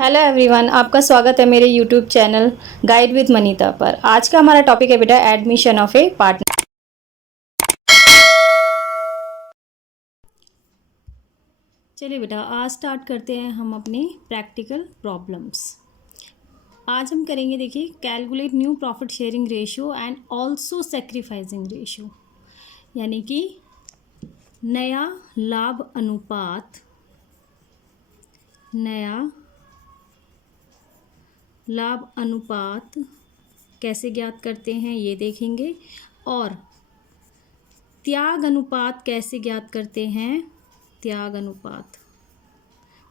Hello everyone, आपका स्वागत है मेरे YouTube channel guide with Manita पर। आज का हमारा टॉपिक है बेटा एडमिशन ऑफ ए पार्टनर। चलिए बेटा, आज स्टार्ट करते हैं हम अपनी प्रैक्टिकल प्रॉब्लम्स। आज हम करेंगे, देखिए, calculate new profit sharing ratio and also sacrificing ratio, यानी कि नया लाभ अनुपात, नया लाभ अनुपात कैसे ज्ञात करते हैं ये देखेंगे, और त्याग अनुपात कैसे ज्ञात करते हैं, त्याग अनुपात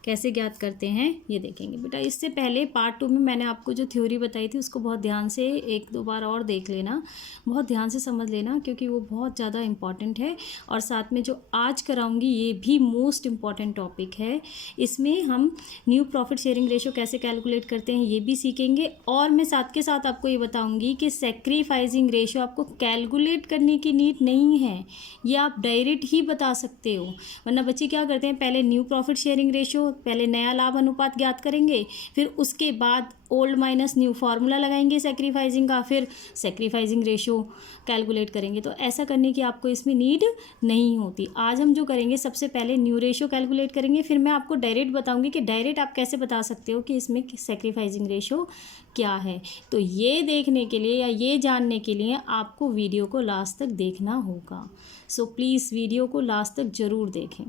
कैसे ज्ञात करते हैं ये देखेंगे बेटा। इससे पहले पार्ट 2 में मैंने आपको जो थ्योरी बताई थी उसको बहुत ध्यान से एक दो बार और देख लेना, बहुत ध्यान से समझ लेना, क्योंकि वो बहुत ज़्यादा इम्पॉर्टेंट है। और साथ में जो आज कराऊंगी ये भी मोस्ट इम्पॉर्टेंट टॉपिक है। इसमें हम न्यू प्रॉफिट शेयरिंग रेशियो कैसे कैलकुलेट करते हैं ये भी सीखेंगे, और मैं साथ के साथ आपको ये बताऊँगी कि सेक्रीफाइसिंग रेशियो आपको कैलकुलेट करने की नीड नहीं है, ये आप डायरेक्ट ही बता सकते हो। वरना बच्चे क्या करते हैं, पहले न्यू प्रॉफिट शेयरिंग रेशियो, पहले नया लाभ अनुपात ज्ञात करेंगे, फिर उसके बाद ओल्ड माइनस न्यू फार्मूला लगाएंगे सेक्रीफाइसिंग का, फिर सेक्रीफाइसिंग रेशियो कैलकुलेट करेंगे। तो ऐसा करने की आपको इसमें नीड नहीं होती। आज हम जो करेंगे, सबसे पहले न्यू रेशियो कैलकुलेट करेंगे, फिर मैं आपको डायरेक्ट बताऊंगी कि डायरेक्ट आप कैसे बता सकते हो कि इसमें सेक्रीफाइसिंग रेशियो क्या है। तो ये देखने के लिए या ये जानने के लिए आपको वीडियो को लास्ट तक देखना होगा। सो प्लीज़ वीडियो को लास्ट तक ज़रूर देखें,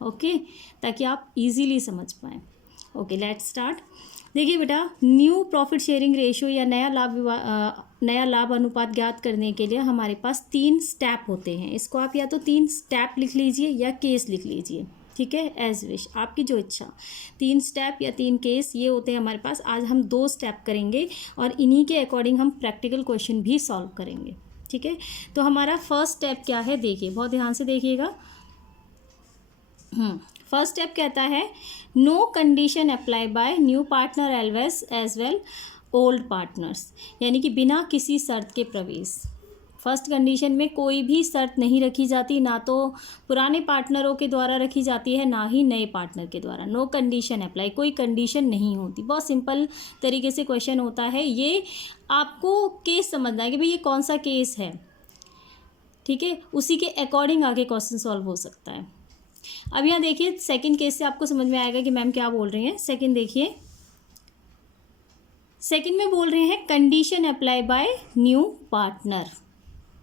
ओके, ताकि आप इजीली समझ पाएँ। Okay, let's start. देखिए बेटा, न्यू प्रॉफिट शेयरिंग रेशियो या नया लाभ अनुपात ज्ञात करने के लिए हमारे पास 3 स्टेप होते हैं। इसको आप या तो 3 स्टेप लिख लीजिए या केस लिख लीजिए, ठीक है, एज विश, आपकी जो इच्छा। 3 स्टेप या 3 केस ये होते हैं हमारे पास। आज हम 2 स्टेप करेंगे और इन्हीं के अकॉर्डिंग हम प्रैक्टिकल क्वेश्चन भी सॉल्व करेंगे, ठीक है। तो हमारा फर्स्ट स्टेप क्या है, देखिए, बहुत ध्यान से देखिएगा। फर्स्ट स्टेप कहता है no condition apply by new partner as well old partners, यानी कि बिना किसी शर्त के प्रवेश। फर्स्ट कंडीशन में कोई भी शर्त नहीं रखी जाती, ना तो पुराने पार्टनरों के द्वारा रखी जाती है, ना ही नए पार्टनर के द्वारा। नो कंडीशन अप्लाई, कोई कंडीशन नहीं होती। बहुत सिंपल तरीके से क्वेश्चन होता है। ये आपको केस समझना है कि भाई ये कौन सा केस है, ठीक है, उसी के अकॉर्डिंग आगे क्वेश्चन सॉल्व हो सकता है। अब यहाँ देखिए, सेकंड केस से आपको समझ में आएगा कि मैम क्या बोल रही हैं। सेकंड देखिए, सेकंड में बोल रहे हैं condition apply by new partner,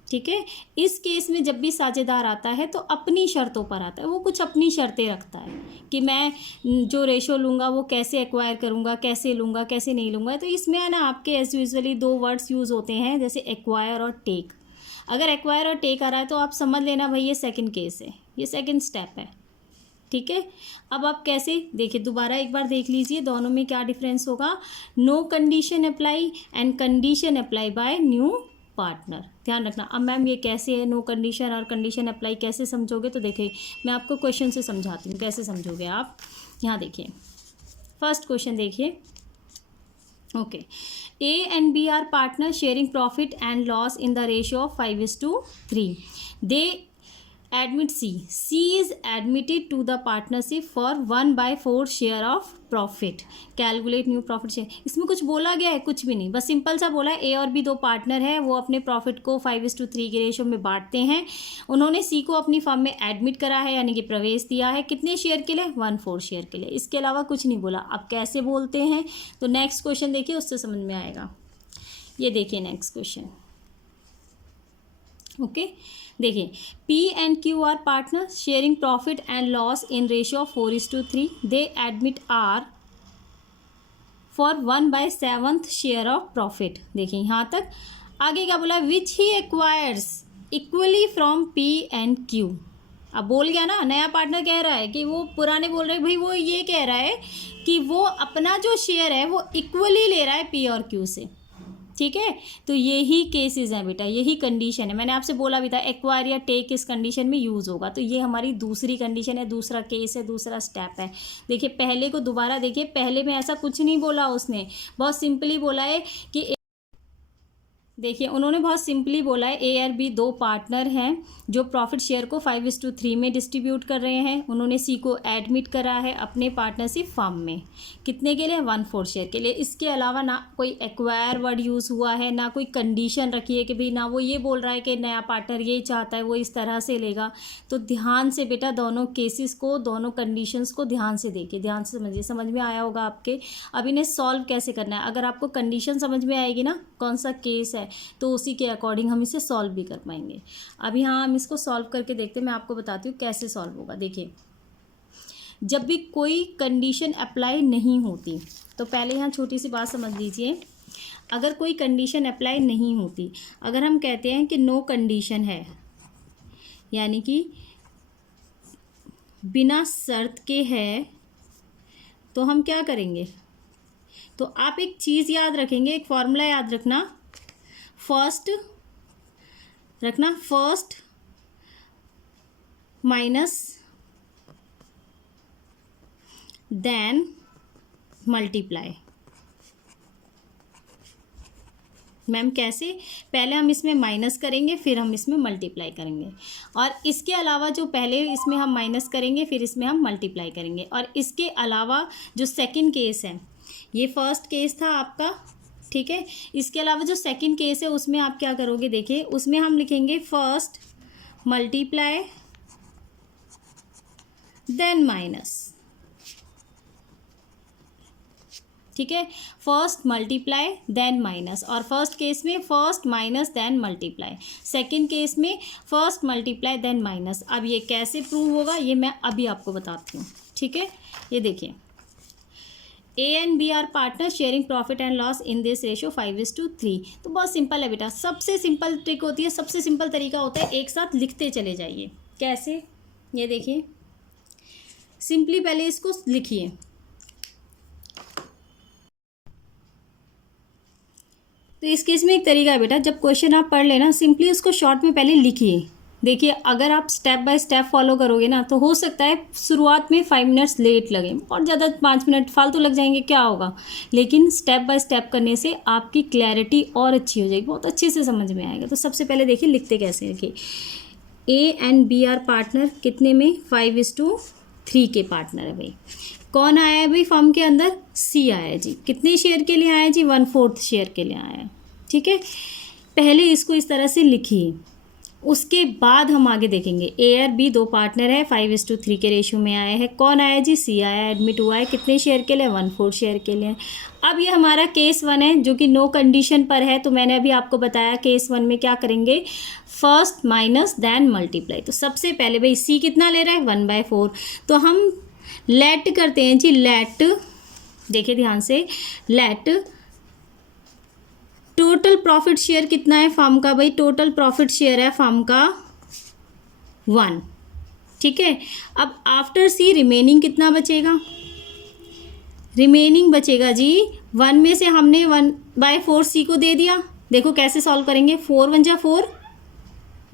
ठीक है। इस केस में जब भी साझेदार आता है तो अपनी शर्तों पर आता है, वो कुछ अपनी शर्तें रखता है कि मैं जो रेशो लूँगा वो कैसे एक्वायर करूँगा, कैसे लूँगा, कैसे नहीं लूँगा। तो इसमें है ना, आपके एज यूजुअली 2 वर्ड्स यूज़ होते हैं, जैसे एक्वायर और टेक। अगर एक्वायर और टेक आ रहा है तो आप समझ लेना भाई ये सेकंड केस है, ये सेकंड स्टेप है, ठीक है। अब आप कैसे, देखिए, दोबारा एक बार देख लीजिए दोनों में क्या डिफरेंस होगा। No condition apply and condition apply by new partner, ध्यान रखना। अब मैम ये कैसे है, नो कंडीशन और कंडीशन अप्लाई कैसे समझोगे, तो देखिए मैं आपको क्वेश्चन से समझाती हूँ कैसे समझोगे आप। यहाँ देखिए, फर्स्ट क्वेश्चन देखिए, okay. A and B are partner sharing profit and loss in the ratio of 5:3. They admit C is admitted to the partnership for 1/4 share of profit. Calculate new profit share. इसमें कुछ बोला गया है? कुछ भी नहीं, बस सिंपल सा बोला है ए और बी 2 पार्टनर है, वो अपने प्रॉफिट को 5:3 के रेशो में बांटते हैं। उन्होंने सी को अपनी फर्म में एडमिट करा है, यानी कि प्रवेश दिया है। कितने शेयर के लिए? 1/4 शेयर के लिए। इसके अलावा कुछ नहीं बोला। अब कैसे बोलते हैं, तो नेक्स्ट क्वेश्चन देखिए, उससे समझ में आएगा। ये देखिए नेक्स्ट क्वेश्चन, ओके। देखिए, P and Q are partner sharing profit and loss in ratio of 4:3. They admit R for 1/7 share of profit. देखिए यहाँ तक। आगे क्या बोला, which he acquires equally from P and Q। अब बोल गया ना, नया पार्टनर कह रहा है कि वो पुराने बोल रहे हैं भाई, वो ये कह रहा है कि वो अपना जो शेयर है वो इक्वली ले रहा है P और Q से, ठीक है। तो यही केसेस हैं बेटा, यही कंडीशन है। मैंने आपसे बोला भी था एक्वायर या टेक इस कंडीशन में यूज़ होगा। तो ये हमारी दूसरी कंडीशन है, दूसरा केस है, दूसरा स्टेप है। देखिए पहले को दोबारा देखिए, पहले में ऐसा कुछ नहीं बोला उसने, बहुत सिंपली बोला है कि देखिए उन्होंने बहुत सिंपली बोला है ए और बी दो पार्टनर हैं जो प्रॉफिट शेयर को 5:3 में डिस्ट्रीब्यूट कर रहे हैं। उन्होंने सी को एडमिट करा है अपने पार्टनरशिप फर्म में, कितने के लिए, 1/4 शेयर के लिए। इसके अलावा ना कोई एक्वायर वर्ड यूज़ हुआ है, ना कोई कंडीशन रखी है कि भाई, ना वो ये बोल रहा है कि नया पार्टनर ये चाहता है वो इस तरह से लेगा। तो ध्यान से बेटा दोनों केसेस को, दोनों कंडीशंस को ध्यान से देखिए, ध्यान से समझिए, समझ में आया होगा आपके। अब इन्हें सॉल्व कैसे करना है, अगर आपको कंडीशन समझ में आएगी ना कौन सा केस है, तो उसी के अकॉर्डिंग हम इसे सॉल्व भी कर पाएंगे। अब यहाँ हम इसको सॉल्व करके देखते हैं, मैं आपको बताती हूँ कैसे सॉल्व होगा। देखिए जब भी कोई कंडीशन अप्लाई नहीं होती, तो पहले यहाँ छोटी सी बात समझ लीजिए। अगर कोई कंडीशन अप्लाई नहीं होती, अगर हम कहते हैं कि नो कंडीशन है, यानी कि बिना शर्त के है, तो हम क्या करेंगे, तो आप एक चीज़ याद रखेंगे, एक फॉर्मूला याद रखना, first minus then multiply. Ma'am कैसे, पहले हम इसमें माइनस करेंगे फिर हम इसमें मल्टीप्लाई करेंगे, और इसके अलावा जो पहले इसमें हम माइनस करेंगे फिर इसमें हम मल्टीप्लाई करेंगे। और इसके अलावा जो सेकंड केस है, ये फर्स्ट केस था आपका, ठीक है। इसके अलावा जो सेकंड केस है उसमें आप क्या करोगे, देखिए उसमें हम लिखेंगे फर्स्ट मल्टीप्लाई देन माइनस, ठीक है। फर्स्ट मल्टीप्लाई देन माइनस, और फर्स्ट केस में first minus then multiply, second case में फर्स्ट मल्टीप्लाई देन माइनस। अब ये कैसे प्रूव होगा ये मैं अभी आपको बताती हूँ, ठीक है। ये देखिए A and B are partner sharing profit and loss in this ratio 5:3। तो बहुत सिंपल है बेटा, सबसे सिंपल ट्रिक होती है, सबसे सिंपल तरीका होता है, एक साथ लिखते चले जाइए। कैसे, ये देखिए सिंपली पहले इसको लिखिए। तो इस केस में एक तरीका है बेटा, जब क्वेश्चन आप पढ़ लेना सिंपली उसको शॉर्ट में पहले लिखिए। देखिए अगर आप स्टेप बाय स्टेप फॉलो करोगे ना, तो हो सकता है शुरुआत में 5 मिनट्स लेट लगे और ज़्यादा 5 मिनट फालतू लग जाएंगे, क्या होगा, लेकिन स्टेप बाय स्टेप करने से आपकी क्लैरिटी और अच्छी हो जाएगी, बहुत अच्छे से समझ में आएगा। तो सबसे पहले देखिए लिखते कैसे, देखिए A and B are partner कितने में, 5:3 के पार्टनर है भाई। कौन आया है भाई फर्म के अंदर, सी आया है जी। कितने शेयर के लिए आया है जी, 1/4 शेयर के लिए आया है, ठीक है। पहले इसको इस तरह से लिखिए, उसके बाद हम आगे देखेंगे। ए और बी दो पार्टनर है, 5:3 के रेशियो में आए हैं। कौन आया जी, सी आया, एडमिट हुआ है, कितने शेयर के लिए, 1/4 शेयर के लिए। अब ये हमारा केस 1 है जो कि नो कंडीशन पर है, तो मैंने अभी आपको बताया केस 1 में क्या करेंगे, फर्स्ट माइनस देन मल्टीप्लाई। तो सबसे पहले भाई सी कितना ले रहा है, 1/4, तो हम लेट करते हैं जी, लेट, देखिए ध्यान से, लेट टोटल प्रॉफिट शेयर कितना है फर्म का, भाई टोटल प्रॉफिट शेयर है फर्म का 1, ठीक है। अब आफ्टर सी रिमेनिंग कितना बचेगा, रिमेनिंग बचेगा जी 1 में से हमने 1/4 सी को दे दिया। देखो कैसे सॉल्व करेंगे, 4 1 जा 4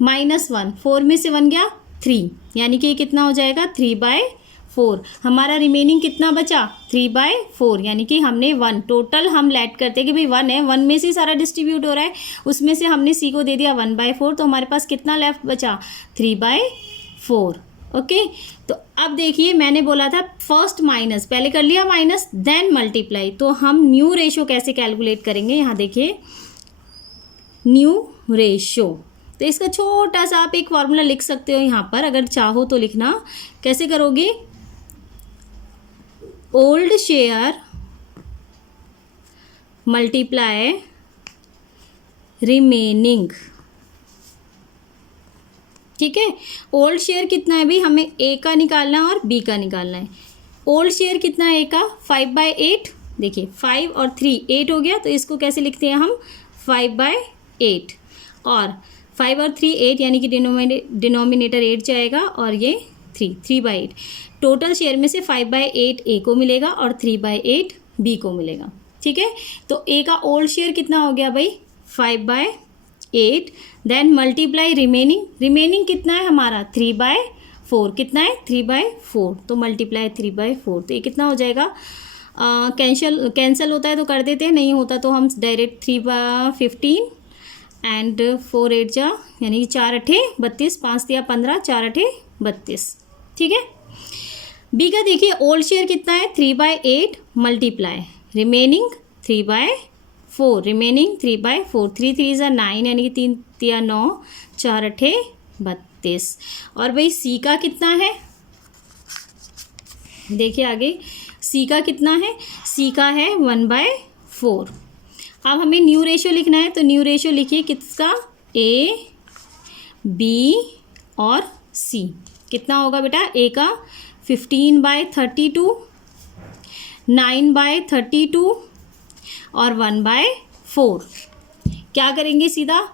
माइनस 1, 4 में से 1 गया 3, यानी कि ये कितना हो जाएगा 3/4। हमारा रिमेनिंग कितना बचा, 3/4, यानी कि हमने 1, टोटल हम लेट करते हैं कि भाई 1 है, 1 में से सारा डिस्ट्रीब्यूट हो रहा है, उसमें से हमने सी को दे दिया 1/4, तो हमारे पास कितना लेफ्ट बचा, 3/4। ओके, तो अब देखिए मैंने बोला था फर्स्ट माइनस, पहले कर लिया माइनस देन मल्टीप्लाई, तो हम न्यू रेशो कैसे कैलकुलेट करेंगे, यहाँ देखिए न्यू रेशो। तो इसका छोटा सा आप एक फॉर्मूला लिख सकते हो यहाँ पर, अगर चाहो तो लिखना। कैसे करोगे, ओल्ड शेयर मल्टीप्लाई रिमेनिंग, ठीक है। ओल्ड शेयर कितना है भाई, हमें ए का निकालना है और बी का निकालना है। ओल्ड शेयर कितना है ए का, 5/8, देखिए 5 और 3 8 हो गया, तो इसको कैसे लिखते हैं हम, 5/8, और 5 और 3 8, यानी कि डिनोमिनेटर 8 जाएगा और ये 3/8। टोटल शेयर में से 5/8 ए को मिलेगा और 3/8 बी को मिलेगा, ठीक है। तो ए का ओल्ड शेयर कितना हो गया भाई, 5/8, देन मल्टीप्लाई रिमेनिंग, रिमेनिंग कितना है हमारा 3/4, कितना है 3/4, तो मल्टीप्लाई 3/4, तो ये कितना हो जाएगा, कैंसिल होता है तो कर देते हैं, नहीं होता तो हम डायरेक्ट 3/15 एंड 4 8 जा यानी कि 4 8 32, 5 दिया 15, 4 8 32। ठीक है। बी का देखिए ओल्ड शेयर कितना है 3/8 मल्टीप्लाई रिमेनिंग 3/4, रिमेनिंग 3/4, 3 3 जा 9 यानी कि 3 दिया 9, 4 8 32। और भाई सी का कितना है, देखिए आगे सी का कितना है, सी का है 1/4। अब हमें न्यू रेशियो लिखना है, तो न्यू रेशियो लिखिए किसका, ए बी और सी। कितना होगा बेटा, ए का 15/32, 9/32 और 1/4। क्या करेंगे, सीधा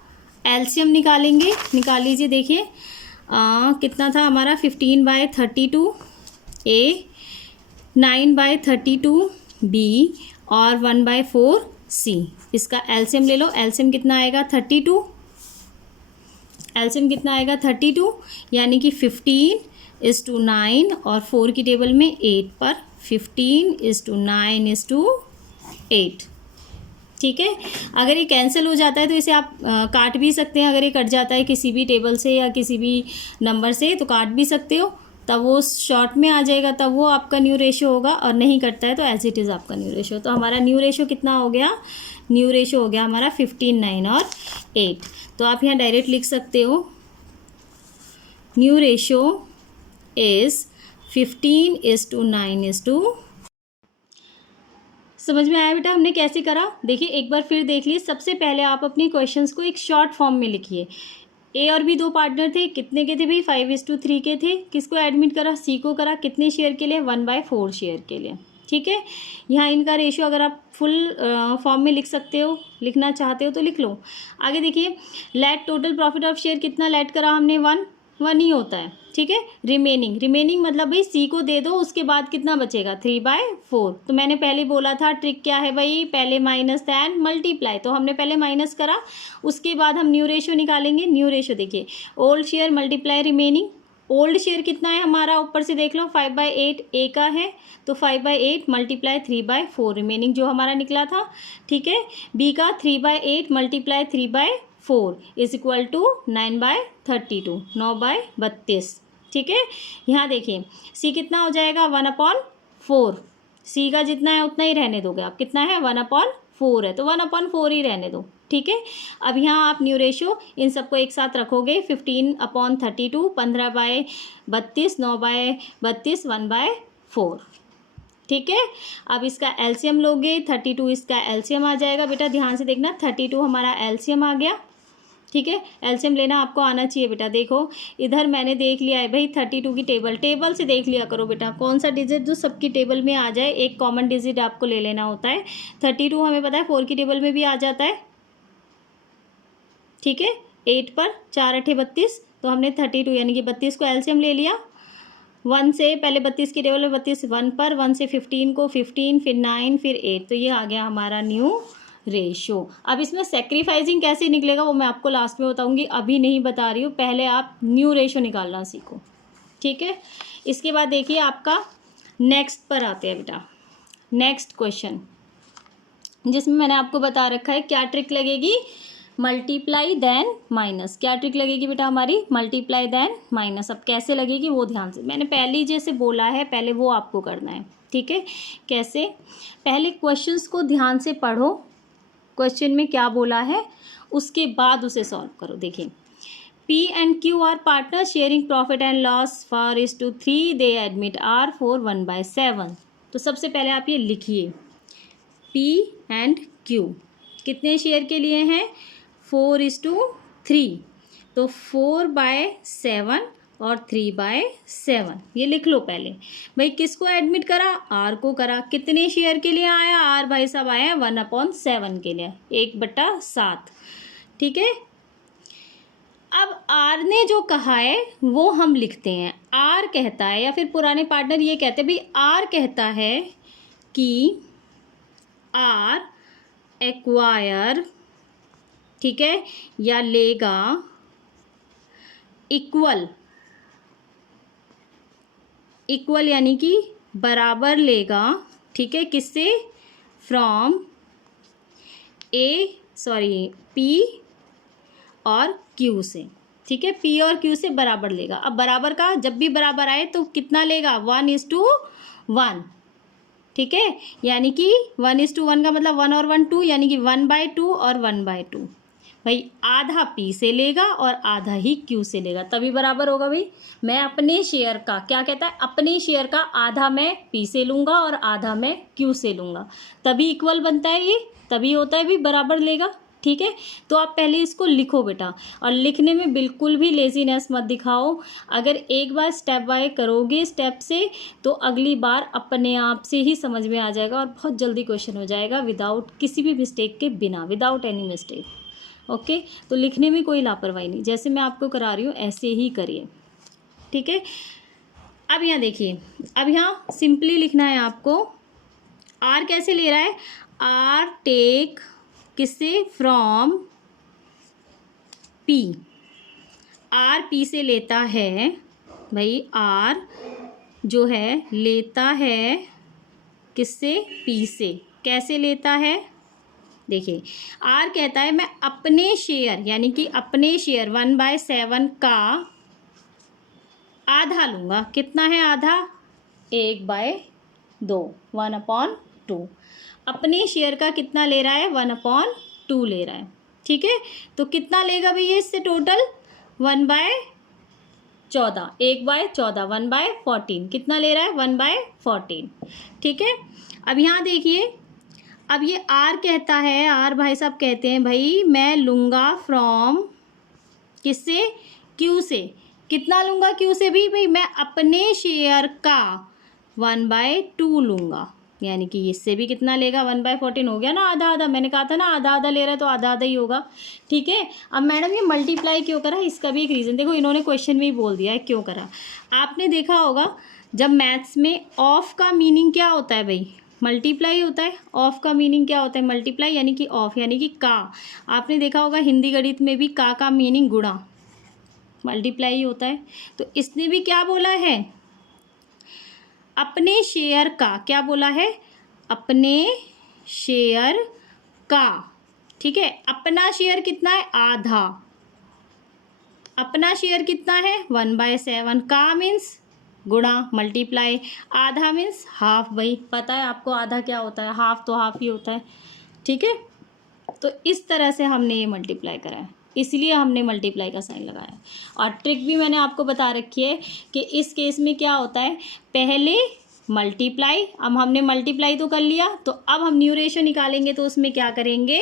एलसीएम निकालेंगे। निकाल लीजिए। देखिए कितना था हमारा 15/32 ए, 9/32 बी और 1/4 सी। इसका एलसीएम ले लो। एलसीएम कितना आएगा 32, एलसीएम कितना आएगा 32 यानी कि 15:9 और 4 की टेबल में 8 पर 15:9:8। ठीक है। अगर ये कैंसिल हो जाता है तो इसे आप काट भी सकते हैं। अगर ये कट जाता है किसी भी टेबल से या किसी भी नंबर से तो काट भी सकते हो, तब वो शॉर्ट में आ जाएगा, तब वो आपका न्यू रेशियो होगा। और नहीं कटता है तो एज इट इज़ आपका न्यू रेशियो। तो हमारा न्यू रेशियो कितना हो गया, न्यू रेशियो हो गया हमारा 15 9 और 8। तो आप यहाँ डायरेक्ट लिख सकते हो न्यू रेशियो इज़ 15:9। समझ में आया बेटा हमने कैसे करा। देखिए एक बार फिर देख लीजिए। सबसे पहले आप अपने क्वेश्चंस को एक शॉर्ट फॉर्म में लिखिए। ए और बी दो पार्टनर थे, कितने के थे भाई 5:3 के थे। किसको एडमिट करा, सी को करा। कितने शेयर के लिए, 1/4 शेयर के लिए। ठीक है। यहाँ इनका रेशियो अगर आप फुल फॉर्म में लिख सकते हो, लिखना चाहते हो तो लिख लो। आगे देखिए let total profit of share कितना लेट करा हमने, 1 ही होता है। ठीक है। रिमेनिंग मतलब भाई सी को दे दो, उसके बाद कितना बचेगा 3/4। तो मैंने पहले बोला था ट्रिक क्या है भाई, पहले माइनस दैन मल्टीप्लाई। तो हमने पहले माइनस करा, उसके बाद हम न्यू रेशियो निकालेंगे। न्यू रेशियो देखिए old share multiply remaining. Old share कितना है हमारा, ऊपर से देख लो 5/8 ए का है, तो 5/8 मल्टीप्लाई 3/4 रिमेनिंग जो हमारा निकला था। ठीक है। बी का 3/8 मल्टीप्लाई 3/4 इज इक्वल टू 9/32, 9/32। ठीक है। यहाँ देखिए सी कितना हो जाएगा 1/4। सी का जितना है उतना ही रहने दोगे आप। कितना है 1/4 है, तो 1/4 ही रहने दो। ठीक है। अब यहाँ आप न्यू रेशियो इन सबको एक साथ रखोगे 15/32, 15/32, 9/32, 1/4। ठीक है। अब इसका एलसीएम लोगे 32, इसका एलसीएम आ जाएगा। बेटा ध्यान से देखना 32 हमारा एलसीएम आ गया। ठीक है। एलसीएम लेना आपको आना चाहिए बेटा। देखो इधर मैंने देख लिया है भाई 32 की टेबल से देख लिया करो बेटा। कौन सा डिजिट जो सबकी टेबल में आ जाए, एक कॉमन डिजिट आपको ले लेना होता है। 32 हमें पता है 4 की टेबल में भी आ जाता है। ठीक है। 8 पर 4 8 32, तो हमने 32 यानी कि 32 को एलसीएम ले लिया। 1 से पहले 32 की टेबल में 32 1 पर, 1 से 15 को 15, फिर 9, फिर 8। तो ये आ गया हमारा न्यू रेशो। अब इसमें सेक्रीफाइसिंग कैसे निकलेगा वो मैं आपको लास्ट में बताऊंगी, अभी नहीं बता रही हूँ। पहले आप न्यू रेशो निकालना सीखो। ठीक है। इसके बाद देखिए आपका नेक्स्ट पर आते हैं बेटा। नेक्स्ट क्वेश्चन जिसमें मैंने आपको बता रखा है क्या ट्रिक लगेगी, मल्टीप्लाई देन माइनस। क्या ट्रिक लगेगी बेटा हमारी, मल्टीप्लाई देन माइनस। अब कैसे लगेगी वो ध्यान से, मैंने पहले जैसे बोला है पहले वो आपको करना है। ठीक है। कैसे, पहले क्वेश्चंस को ध्यान से पढ़ो, क्वेश्चन में क्या बोला है, उसके बाद उसे सॉल्व करो। देखिए P and Q are partners sharing profit and loss 4:3, they admit R for 1/7। तो सबसे पहले आप ये लिखिए P and Q कितने शेयर के लिए हैं 4:3, तो 4/7 और 3/7 ये लिख लो पहले। भाई किसको एडमिट करा, आर को करा। कितने शेयर के लिए आया, आर भाई साहब आया 1/7 के लिए, 1/7। ठीक है। अब आर ने जो कहा है वो हम लिखते हैं। आर कहता है, या फिर पुराने पार्टनर ये कहते हैं भाई, आर कहता है कि आर एक्वायर, ठीक है, या लेगा इक्वल यानी कि बराबर लेगा। ठीक है। किससे, फ्रॉम P और Q से, ठीक है, P और Q से बराबर लेगा। अब बराबर का जब भी बराबर आए तो कितना लेगा, 1:1, ठीक है, यानी कि 1:1 का मतलब 1 और 1 2, यानी कि 1/2 और 1/2। भाई आधा P से लेगा और आधा ही Q से लेगा, तभी बराबर होगा। भाई मैं अपने शेयर का, क्या कहता है, अपने शेयर का आधा मैं P से लूँगा और आधा मैं Q से लूँगा, तभी इक्वल बनता है ये, तभी होता है भी बराबर लेगा, ठीक है। तो आप पहले इसको लिखो बेटा, और लिखने में बिल्कुल भी लेजीनेस मत दिखाओ। अगर एक बार स्टेप बाय करोगे स्टेप से, तो अगली बार अपने आप से ही समझ में आ जाएगा और बहुत जल्दी क्वेश्चन हो जाएगा, विदाउट किसी भी मिस्टेक के बिना, विदाउट एनी मिस्टेक। ओके, तो लिखने में कोई लापरवाही नहीं, जैसे मैं आपको करा रही हूँ ऐसे ही करिए, ठीक है। अब यहाँ देखिए, अब यहाँ सिंपली लिखना है आपको, आर कैसे ले रहा है, आर टेक किससे, फ्रॉम पी, आर पी से लेता है, भाई आर जो है लेता है किससे, पी से, कैसे लेता है, देखिए आर कहता है मैं अपने शेयर, यानी कि अपने शेयर 1/7 का आधा लूँगा, कितना है आधा, 1/2, 1/2, अपने शेयर का कितना ले रहा है, 1/2 ले रहा है, ठीक है। तो कितना लेगा भैया इससे टोटल, 1/14, 1/14, 1/14, कितना ले रहा है, 1/14, ठीक है। अब यहाँ देखिए, अब ये आर कहता है, आर भाई साहब कहते हैं भाई मैं लूँगा फ्रॉम किससे, क्यू से, कितना लूँगा क्यू से भी, भाई मैं अपने शेयर का 1/2 लूँगा, यानी कि इससे भी कितना लेगा, 1/14 हो गया ना, आधा आधा, मैंने कहा था ना आधा आधा ले रहा है तो आधा आधा ही होगा, ठीक है। अब मैडम ये मल्टीप्लाई क्यों करा, इसका भी एक रीज़न देखो, इन्होंने क्वेश्चन में ही बोल दिया है क्यों करा। आपने देखा होगा जब मैथ्स में ऑफ का मीनिंग क्या होता है, भाई मल्टीप्लाई होता है, ऑफ का मीनिंग क्या होता है, मल्टीप्लाई, यानी कि ऑफ यानी कि का। आपने देखा होगा हिंदी गणित में भी का मीनिंग गुणा, मल्टीप्लाई होता है। तो इसने भी क्या बोला है, अपने शेयर का, क्या बोला है, अपने शेयर का, ठीक है। अपना शेयर कितना है, आधा, अपना शेयर कितना है 1/7, का मीन्स गुणा, मल्टीप्लाई, आधा मीन्स हाफ, भाई पता है आपको आधा क्या होता है, हाफ तो हाफ ही होता है, ठीक है। तो इस तरह से हमने ये मल्टीप्लाई करा है, इसलिए हमने मल्टीप्लाई का साइन लगाया। और ट्रिक भी मैंने आपको बता रखी है कि इस केस में क्या होता है, पहले मल्टीप्लाई, अब हमने मल्टीप्लाई तो कर लिया, तो अब हम न्यू रेशो निकालेंगे, तो उसमें क्या करेंगे,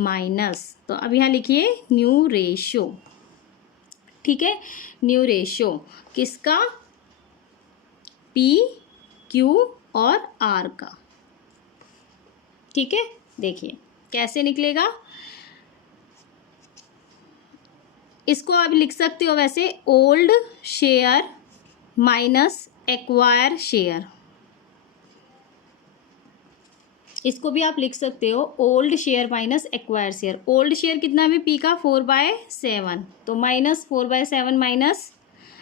माइनस। तो अब यहाँ लिखिए न्यू रेशो, ठीक है, न्यू रेशो किसका, पी, क्यू और आर का, ठीक है। देखिए कैसे निकलेगा, इसको आप लिख सकते हो वैसे, old share minus acquire share, इसको भी आप लिख सकते हो old share minus acquire share. Old share कितना भी पी का 4/7, तो माइनस 4/7 माइनस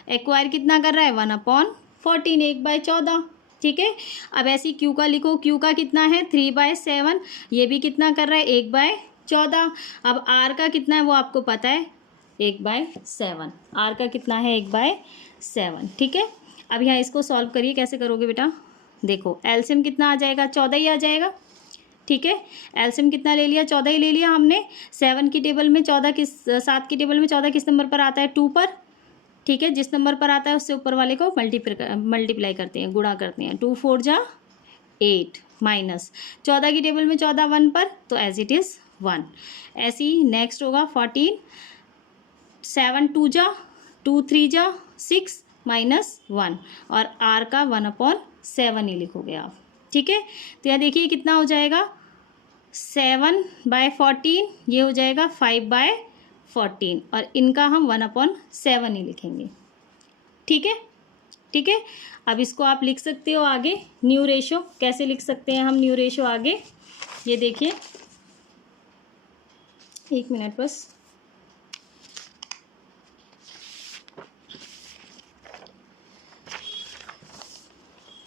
एक्वायर कितना कर रहा है 1/14, 1/14, ठीक है। अब ऐसे क्यू का लिखो, क्यू का कितना है 3/7, ये भी कितना कर रहा है 1/14। अब आर का कितना है वो आपको पता है 1/7, आर का कितना है 1/7, ठीक है। अब यहाँ इसको सॉल्व करिए, कैसे करोगे बेटा, देखो एलसीएम कितना आ जाएगा, 14 ही आ जाएगा, ठीक है। एलसीएम कितना ले लिया, 14 ही ले लिया हमने। 7 की टेबल में 14 किस, 7 की टेबल में 14 किस नंबर पर आता है, 2 पर, ठीक है। जिस नंबर पर आता है उससे ऊपर वाले को मल्टीप्लाई करते हैं, गुणा करते हैं, 2 4 जा 8 माइनस 14 की टेबल में 14 1 पर, तो एज इट इज़ 1। ऐसे ही नेक्स्ट होगा 14, 7 2 जा 2 3 जा 6 माइनस 1, और आर का 1/7 ही लिखोगे आप, ठीक है। तो यहाँ देखिए कितना हो जाएगा 7/14, ये हो जाएगा 5/14, और इनका हम 1/7 ही लिखेंगे, ठीक है, ठीक है। अब इसको आप लिख सकते हो आगे, न्यू रेशो कैसे लिख सकते हैं हम, न्यू रेशो आगे, ये देखिए, एक मिनट बस,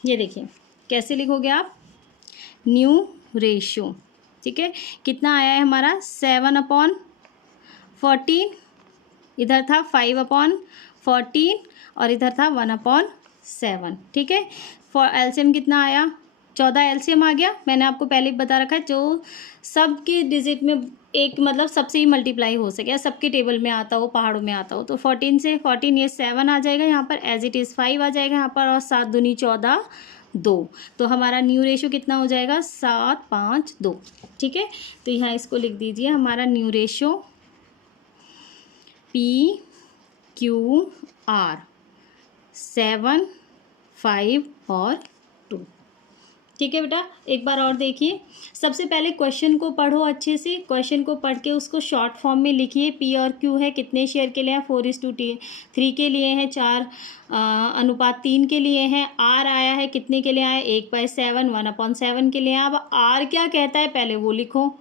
ये देखिए कैसे लिखोगे आप, न्यू रेशो, ठीक है। कितना आया है हमारा 7/14, इधर था 5/14 और इधर था 1/7, ठीक है। फॉर एलसीएम कितना आया, 14 एलसीएम आ गया। मैंने आपको पहले ही बता रखा है, जो सबके डिजिट में एक मतलब सबसे ही मल्टीप्लाई हो सके, सबके टेबल में आता हो, पहाड़ों में आता हो। तो 14 से 14 ये 7 आ जाएगा यहाँ पर, एज इट इज़ 5 आ जाएगा यहाँ पर, और 7 दूनी 14, 2। तो हमारा न्यू रेशो कितना हो जाएगा, 7, 5, 2, ठीक है। तो यहाँ इसको लिख दीजिए, हमारा न्यू रेशो PQR 7, 5 और 2, ठीक है बेटा। एक बार और देखिए, सबसे पहले क्वेश्चन को पढ़ो अच्छे से, क्वेश्चन को पढ़ के उसको शॉर्ट फॉर्म में लिखिए। पी और क्यू है, कितने शेयर के लिए है, 4:3 के लिए है, 4:3 के लिए है। आर आया है, कितने के लिए आया, 1/7, 1/7 के लिए। अब आर क्या कहता है पहले वो लिखो।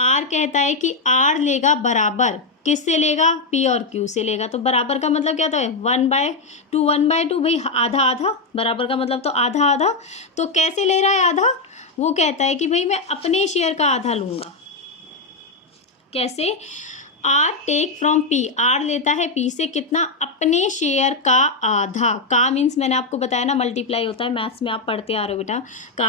आर कहता है कि आर लेगा बराबर, किससे लेगा, पी और क्यू से लेगा। तो बराबर का मतलब क्या होता है, 1/2, 1/2 भाई, आधा आधा, बराबर का मतलब तो आधा आधा। तो कैसे ले रहा है आधा, वो कहता है कि भाई मैं अपने शेयर का आधा लूँगा। कैसे, R take from P, R लेता है पी से कितना, अपने शेयर का आधा। का मीन्स मैंने आपको बताया ना मल्टीप्लाई होता है, मैथ्स में आप पढ़ते आ रहे हो बेटा।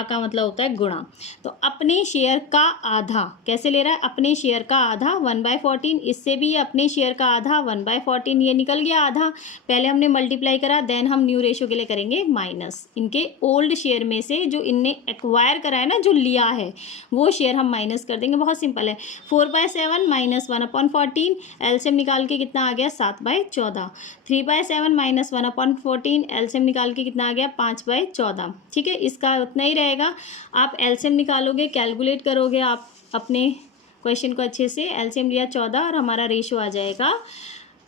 का मतलब होता है गुणा। तो अपने शेयर का आधा कैसे ले रहा है, अपने शेयर का आधा 1/14, इससे भी अपने शेयर का आधा 1/14, ये निकल गया आधा। पहले हमने मल्टीप्लाई करा, देन हम न्यू रेशो के लिए करेंगे माइनस। इनके ओल्ड शेयर में से जो इनने एक्वायर करा है ना, जो लिया है, वो शेयर हम माइनस कर देंगे। बहुत सिंपल है, 4/7 माइनस 1/14, एलसीएम निकाल के कितना आ गया, 7/14। 3/7 माइनस 1/14, एलसीएम निकाल के कितना आ गया, 5/14, ठीक है। इसका उतना ही रहेगा। आप एलसीएम निकालोगे, कैलकुलेट करोगे आप अपने क्वेश्चन को अच्छे से। एलसीएम लिया 14 और हमारा रेशो आ जाएगा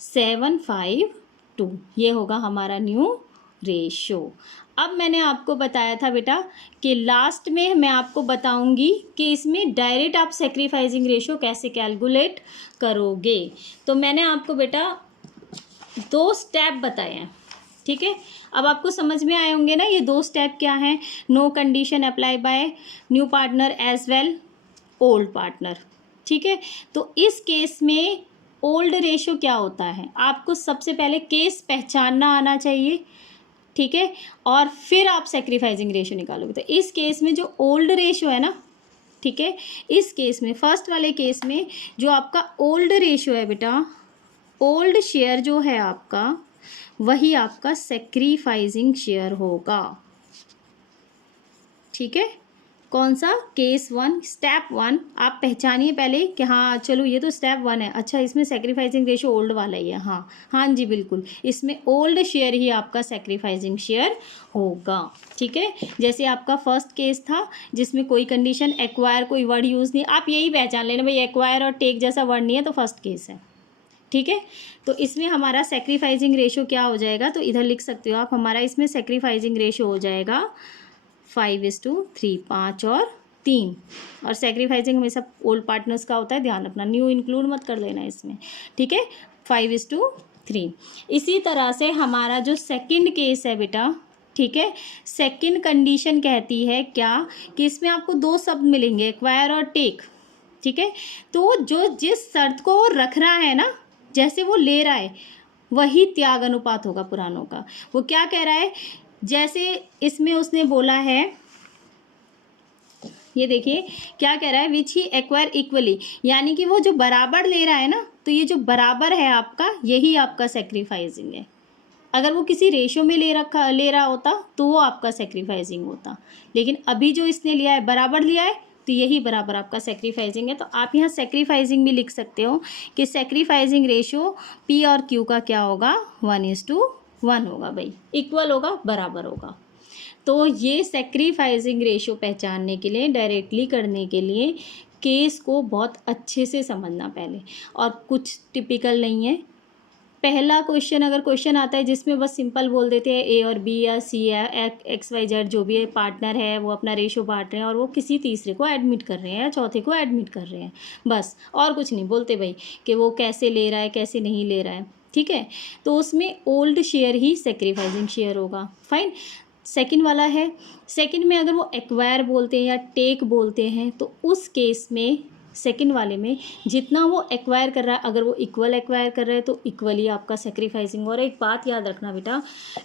7/5/2, ये होगा हमारा न्यू रेशो। अब मैंने आपको बताया था बेटा कि लास्ट में मैं आपको बताऊंगी कि इसमें डायरेक्ट आप सेक्रीफाइसिंग रेशो कैसे कैलकुलेट करोगे। तो मैंने आपको बेटा 2 स्टेप बताए हैं, ठीक है। अब आपको समझ में आए होंगे ना ये 2 स्टेप क्या हैं। No condition apply by new partner as well old partner, ठीक है। तो इस केस में ओल्ड रेशो क्या होता है, आपको सबसे पहले केस पहचानना आना चाहिए, ठीक है, और फिर आप सेक्रीफाइसिंग रेशो निकालोगे। तो इस केस में जो ओल्ड रेशो है ना, ठीक है, इस केस में फर्स्ट वाले केस में जो आपका ओल्ड रेशो है बेटा, ओल्ड शेयर जो है आपका, वही आपका सेक्रीफाइसिंग शेयर होगा, ठीक है। कौन सा, केस 1, स्टेप 1 आप पहचानिए पहले कि हाँ चलो ये तो स्टेप 1 है। अच्छा, इसमें सेक्रीफाइसिंग रेशो ओल्ड वाला ही है, हाँ हाँ जी बिल्कुल, इसमें ओल्ड शेयर ही आपका सेक्रीफाइसिंग शेयर होगा, ठीक है। जैसे आपका फर्स्ट केस था जिसमें कोई कंडीशन एक्वायर कोई वर्ड यूज़ नहीं, आप यही पहचान लेना भाई एक्वायर और टेक जैसा वर्ड नहीं है, तो फर्स्ट केस है, ठीक है। तो इसमें हमारा सेक्रीफाइसिंग रेशो क्या हो जाएगा, तो इधर लिख सकते हो आप, हमारा इसमें सेक्रीफाइसिंग रेशो हो जाएगा 5:3, 5 और 3। और सेक्रीफाइसिंग हमेशा ओल्ड पार्टनर्स का होता है, ध्यान रखना, न्यू इंक्लूड मत कर देना इसमें, ठीक है। 5:3। इसी तरह से हमारा जो सेकंड केस है बेटा, ठीक है, सेकंड कंडीशन कहती है क्या कि इसमें आपको 2 शब्द मिलेंगे, एक्वायर और टेक, ठीक है। तो जो जिस शर्त को रख रहा है ना, जैसे वो ले रहा है, वही त्याग अनुपात होगा पुरानों का। वो क्या कह रहा है, जैसे इसमें उसने बोला है, ये देखिए क्या कह रहा है, विच ही एक्वायर इक्वली, यानी कि वो जो बराबर ले रहा है ना, तो ये जो बराबर है आपका, यही आपका सेक्रीफाइसिंग है। अगर वो किसी रेशो में ले रहा होता तो वो आपका सेक्रीफाइसिंग होता, लेकिन अभी जो इसने लिया है बराबर लिया है, तो यही बराबर आपका सेक्रीफाइसिंग है। तो आप यहाँ सेक्रीफाइसिंग भी लिख सकते हो कि सेक्रीफाइसिंग रेशो पी और क्यू का क्या होगा, 1:1 होगा भाई, इक्वल होगा, बराबर होगा। तो ये सेक्रीफाइसिंग रेशो पहचानने के लिए, डायरेक्टली करने के लिए केस को बहुत अच्छे से समझना पहले, और कुछ टिपिकल नहीं है। पहला क्वेश्चन अगर क्वेश्चन आता है जिसमें बस सिंपल बोल देते हैं ए और बी या सी या XYZ जो भी है पार्टनर है, वो अपना रेशो बांट रहे हैं और वो किसी तीसरे को एडमिट कर रहे हैं या चौथे को एडमिट कर रहे हैं, बस और कुछ नहीं बोलते भाई कि वो कैसे ले रहा है कैसे नहीं ले रहा है, ठीक है। तो उसमें ओल्ड शेयर ही सेक्रीफाइसिंग शेयर होगा, फाइन। सेकंड वाला है, सेकंड में अगर वो एक्वायर बोलते हैं या टेक बोलते हैं, तो उस केस में सेकंड वाले में जितना वो एक्वायर कर रहा है, अगर वो इक्वल एक्वायर कर रहा है तो इक्वली आपका सेक्रीफाइसिंग। और एक बात याद रखना बेटा,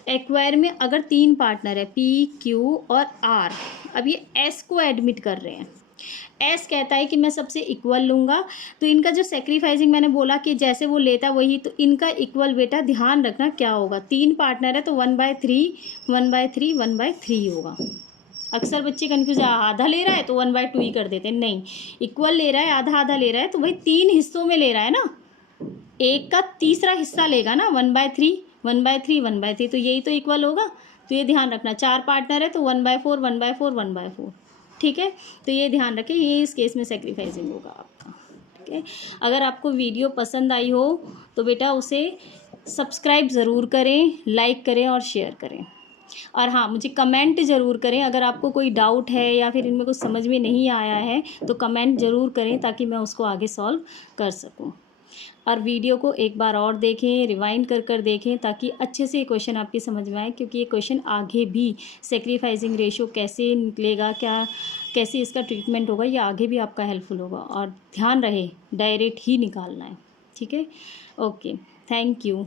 एक्वायर में अगर 3 पार्टनर है पी, क्यू और आर, अब ये एस को एडमिट कर रहे हैं, एस कहता है कि मैं सबसे इक्वल लूँगा, तो इनका जो सेक्रीफाइसिंग मैंने बोला कि जैसे वो लेता वही, तो इनका इक्वल बेटा ध्यान रखना क्या होगा, 3 पार्टनर है तो 1/3 1/3 1/3 होगा। अक्सर बच्चे कन्फ्यूज है, आधा ले रहा है तो 1/2 ही कर देते हैं, नहीं, इक्वल ले रहा है, आधा आधा ले रहा है तो भाई 3 हिस्सों में ले रहा है ना, एक का तीसरा हिस्सा लेगा ना, 1/3 1/3 1/3, तो यही तो इक्वल होगा। तो ये ध्यान रखना, 4 पार्टनर है तो 1/4 1/4 1/4, ठीक है। तो ये ध्यान रखें, ये इस केस में सेक्रीफाइसिंग होगा आपका, ठीक है। अगर आपको वीडियो पसंद आई हो तो बेटा उसे सब्सक्राइब ज़रूर करें, लाइक करें और शेयर करें। और हाँ, मुझे कमेंट ज़रूर करें, अगर आपको कोई डाउट है या फिर इनमें कुछ समझ में नहीं आया है तो कमेंट ज़रूर करें ताकि मैं उसको आगे सॉल्व कर सकूं। और वीडियो को एक बार और देखें, रिवाइंड कर कर देखें ताकि अच्छे से ये क्वेश्चन आपकी समझ में आए, क्योंकि ये क्वेश्चन आगे भी सेक्रीफाइसिंग रेशियो कैसे निकलेगा, क्या कैसे इसका ट्रीटमेंट होगा, ये आगे भी आपका हेल्पफुल होगा। और ध्यान रहे डायरेक्ट ही निकालना है, ठीक है। Okay, thank you.